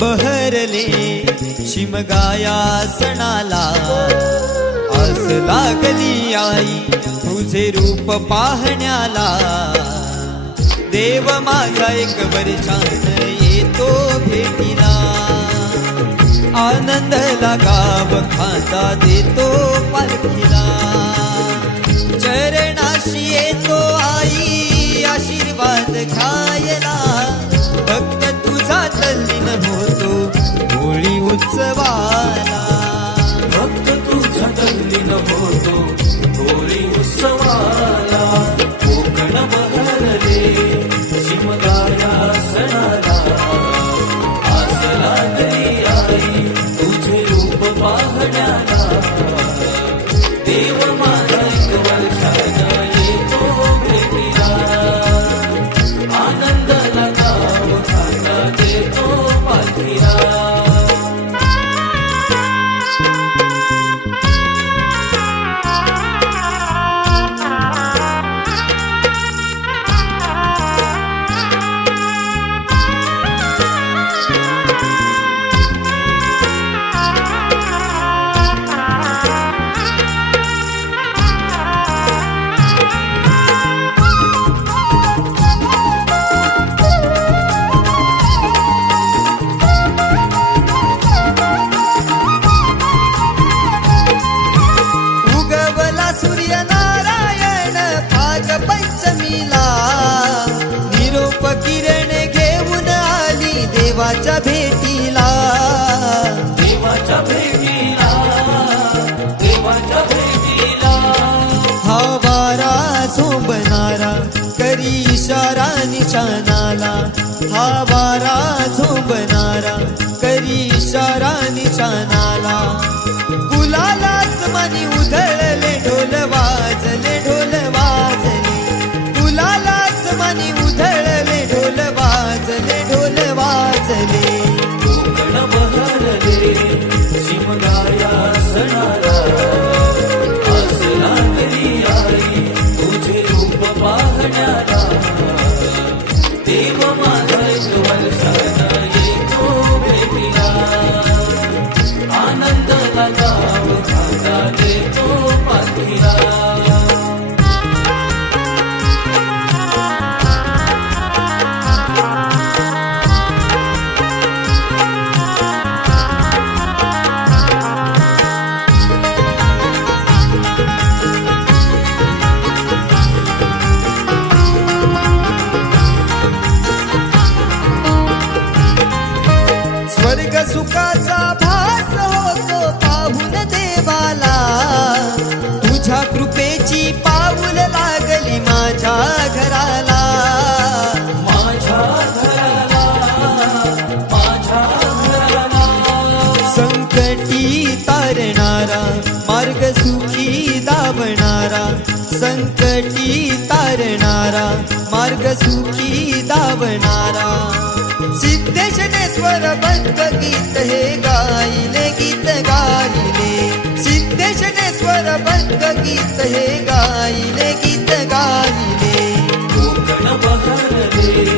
बहरले शिमगाया सणाला, आस लागली आई तुझे रूप पाहण्याला। देव माझा एक वर्षान येतो भेटीला, आनंद गाव खाता देतो पालखीला। चरणाशी येतो आई आशीर्वाद घ्यायला, भक्त तुझा तल्लीन होतो होळी उत्सवाला। भक्त तुझा तल्लीन होतो होळी उत्सवाला। कोकण बहरले शिमगाया सणाला, आस लागली आई तुझे रूप पाहण्याला। देव माझा एक वर्षान येतो भेटीला, आनंदाला गाव खाता देतो पालखीला। सूर्यनारायण भाग पंचमीला, निरोप किरण घेऊन आली देवाच्या भेटीला। देवाच्या भेटीला, देवाच्या भेटीला। हा वारा झोंबणारा करी इशारा निशाणाला, हा वारा झोंबणारा करी इशारा निशाणाला। गुलालास मनी उधळले ढोल वाजले, ढोल वाजले। गुलालास मनी उधळले ढोल वाजले, ढोल वाजले। कोकण बहरले शिमगाया सणाला, आस लागली आई तुझे रूप पाहण्याला। देव माझा एक वर्षान येतो भेटीला, आनंदाला गाव खाता देतो पालखीला। स्वर्ग सुखाचा भास होतो पाहून देवाला, तुझ्या कृपेची पाऊल लागली माझ्या घराला। माझ्या घराला, माझ्या घराला। संकटी तारणारा मार्ग सुखी दावणारा, संकटी तारणारा मार्ग सुखी दावणारा। सिद्धेशनेश्वर बंद गीत हे गायले, गीत गायले। सिद्धेशनेश्वर बंद गीत हे गायले, गीत गायले। कोकण बहरले